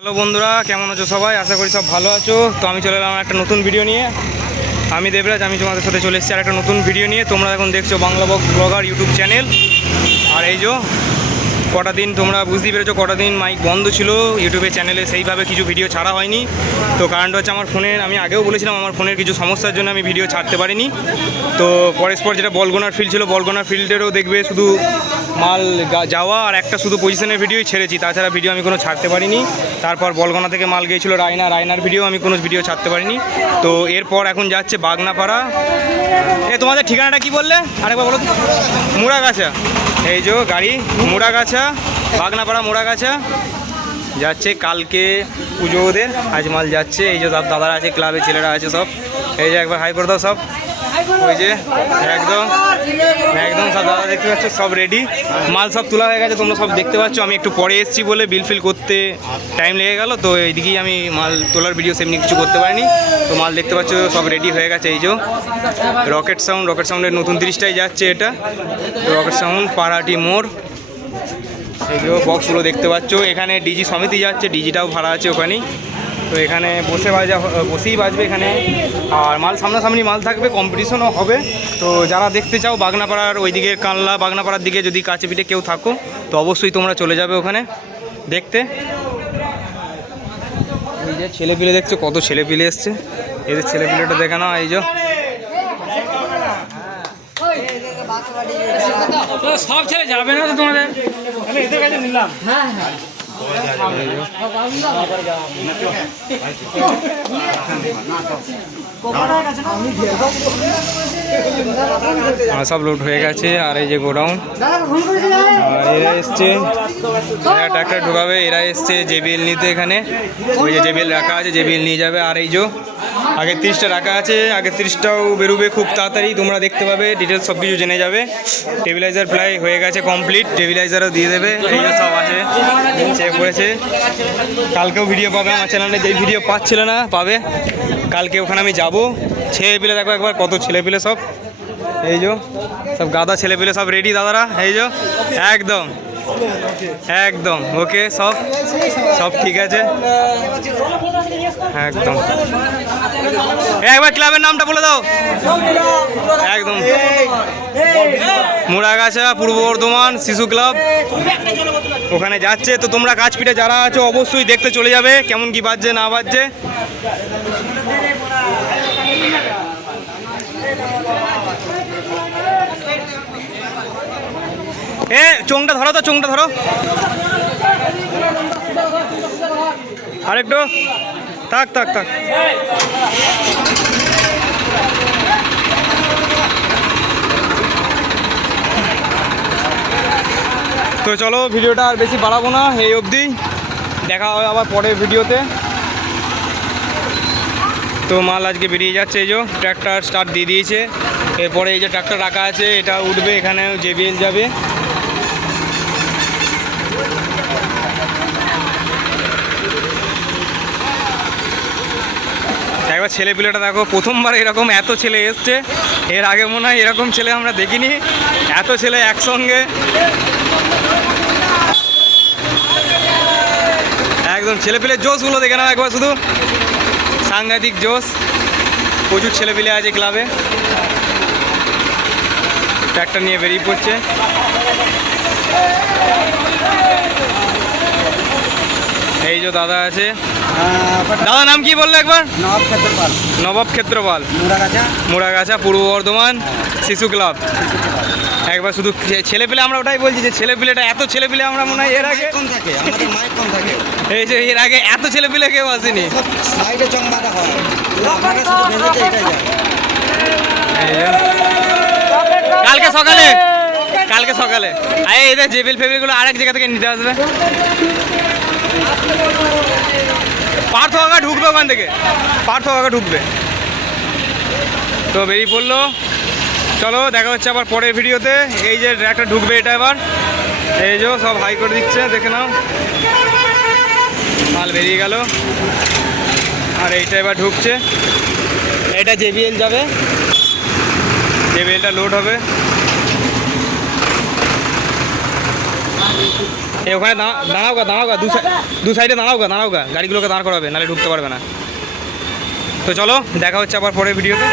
Hello বন্ধুরা, কেমন আছো সবাই? আশা করি সব ভালো আছো। তো আমি চলে এলাম একটা নতুন ভিডিও নিয়ে। আমি দেবরাজ, আমি তোমাদের সাথে চলে এসেছি আর একটা নতুন ভিডিও নিয়ে। তোমরা এখন দেখছো বাংলা ব্লগার ইউটিউব চ্যানেল। আর এই যে কটা দিন তোমরা বুঝতেই পেরেছো, কটা দিন মাইক বন্ধ ছিল ইউটিউবের চ্যানেলে, সেইভাবে কিছু ভিডিও ছাড়া হয়নি। তো কারণটা হচ্ছে আমার ফোনের, আমি আগেও বলেছিলাম আমার ফোনের কিছু সমস্যার জন্য আমি ভিডিও ছাড়তে পারিনি। তো পরস্পর যেটা বলগোনার ফিল্ড ছিল, বলগোনার ফিল্ডেরও দেখবে শুধু মাল যাওয়া আর একটা শুধু পজিশনের ভিডিওই ছেড়েছি, তাছাড়া ভিডিও আমি কোনো ছাড়তে পারিনি। তারপর বলগোনা থেকে মাল গিয়েছিলো রায়নার ভিডিও আমি কোনো ভিডিও ছাড়তে পারিনি। তো এরপর এখন যাচ্ছে বাগনাপাড়া। তোমাদের ঠিকানাটা কি বললে আরেকবার বলো? মুড়াগাছা। এই যে গাড়ি মুড়াগাছা, বাগনাপাড়া মুড়াগাছা যাচ্ছে। কালকে পুজো ওদের, আজ মাল যাচ্ছে। এই যে দাদারা আছে, ক্লাবের ছেলেরা আছে সব। এই যে একবার হাই করে দাও সব। ওই যে একদম একদম সব দাদা দেখতে পাচ্ছ, সব রেডি, মাল সব তোলা হয়ে গেছে, তোমরা সব দেখতে পাচ্ছ। আমি একটু পরে এসেছি বলে বিল ফিল করতে টাইম লেগে গেল, তো এইদিকেই আমি মাল তোলার ভিডিও সেমনি কিছু করতে পারিনি। তো মাল দেখতে পাচ্ছ সব রেডি হয়ে গেছে। এই যে রকেট সাউন্ডের নতুন 30টায় যাচ্ছে এটা। তো রকেট সাউন্ড পাড়াটি মোড়। এই যে বক্সগুলো দেখতে পাচ্ছ, এখানে ডিজি সমিতি যাচ্ছে, ডিজিটাও ভাড়া আছে ওখানেই। তো এখানে বসেই বাজবে এখানে। আর মাল সামনাসামনি মাল থাকবে, কম্পিটিশনও হবে। তো যারা দেখতে চাও বাগনাপাড়ার ওই দিকের কানলা বাগনাপাড়ার দিকে যদি কাছে পিঠে কেউ থাকো, তো অবশ্যই তোমরা চলে যাবে ওখানে দেখতে। এই যে ছেলেপিলে দেখছো, কত ছেলেপিলে এসছে, এদের ছেলেপিলেটা দেখে নাও। এই যে সব ছেলে যাবে না তো তোমাদের, এদের কাছে নিলাম। হ্যাঁ হ্যাঁ সব লোড হয়ে গেছে। আর এই যে গোডাউন, আর এরা এসছে, এরা ট্রাক্টর ঢোকাবে। এরা এসছে জেবিএল নিতে এখানে। ওই যে জেবিএল রাখা আছে, জেবিএল নিয়ে যাবে। আর এই যে আগে 30টা রাখা আছে, আগে 30টাও বেরোবে খুব তাড়াতাড়ি, তোমরা দেখতে পাবে, ডিটেলস সব কিছু জেনে যাবে। টেবিলাইজার প্রায় হয়ে গেছে কমপ্লিট, টেবিলাইজারও দিয়ে দেবে। এই যে সব আছে, চেক করেছে। কালকেও ভিডিও পাবে আমার চ্যানেলে, যেই ভিডিও পাচ্ছিল না পাবে কালকে। ওখানে আমি যাবো। ছেলেপিলে দেখো একবার, কত ছেলেপিলে সব। এই যে সব গাদা ছেলেপিলে সব রেডি দাদারা। এই যে একদম একদম ওকে, সব সব ঠিক আছে একদম। একবার ক্লাবের নামটা বলে দাও। একদম মুড়াগাছা, পূর্ব বর্ধমান শিশু ক্লাব ওখানে যাচ্ছে। তো তোমরা কাছপিঠে যারা আছো অবশ্যই দেখতে চলে যাবে কেমন কি বাজছে না বাজছে। চোংটা ধরো, তো চোংটা ধরো আরেকটু, থাক থাক থাক। তো চলো, ভিডিওটা আর বেশি বাড়াবো না, এই অবধি। দেখা হবে আবার পরের ভিডিওতে। তো মাল আজকে বেরিয়ে যাচ্ছে। এই যে ট্র্যাক্টর স্টার্ট দিয়ে দিয়েছে। এরপরে এই যে ট্র্যাক্টর রাখা আছে, এটা উঠবে, এখানে জেবিএল যাবে। একবার ছেলেপিলেটা দেখো, প্রথমবার এরকম এত ছেলে এসছে। এর আগে মনে হয় এরকম ছেলে আমরা দেখিনি, এত ছেলে একসঙ্গে। একদম ছেলেপিলের জোশগুলো দেখে নাও একবার, শুধু সাংঘাতিক জোশ। প্রচুর ছেলেপিলে আছে ক্লাবে। ট্র্যাক্টর নিয়ে বেরিয়ে পড়ছে। এই যে দাদা আছে। দাদা নাম কি বললো একবার? নবাব ক্ষেত্রপাল, মুড়াগাছা, পূর্ব বর্ধমান শিশু ক্লাব। একবার শুধু ছেলেপিলে, আমরা ওটাই বলছি যে ছেলেপিলেটা এত ছেলেপিলে আমরা মনে হয় এর আগে, এই যে এর আগে এত ছেলেপিলে কেউ আসেনি। কালকে সকালে এদের জেবিল ফেবিলগুলো আরেক জায়গা থেকে নিতে আসবে। পার্থ কাকা ঢুকবে ওখান থেকে, পার্থ কাকা ঢুকবে। তো বেরিয়ে পড়লো। চলো দেখা হচ্ছে আবার পরের ভিডিওতে। এই যে একটা ঢুকবে এটা এবার, এই যে সব হাই করে দিচ্ছে, দেখে নাও। মাল বেরিয়ে গেল। আর এইটা এবার ঢুকছে, এটা জেবিএল যাবে, জেবিএলটা লোড হবে। এই ওখানে দাঁড়াও গা দু সাইডে দাঁড়াও গা গাড়িগুলোকে দাঁড় করাবে নাহলে ঢুকতে পারবে না। তো চলো দেখা হচ্ছে আবার পরের ভিডিওতে।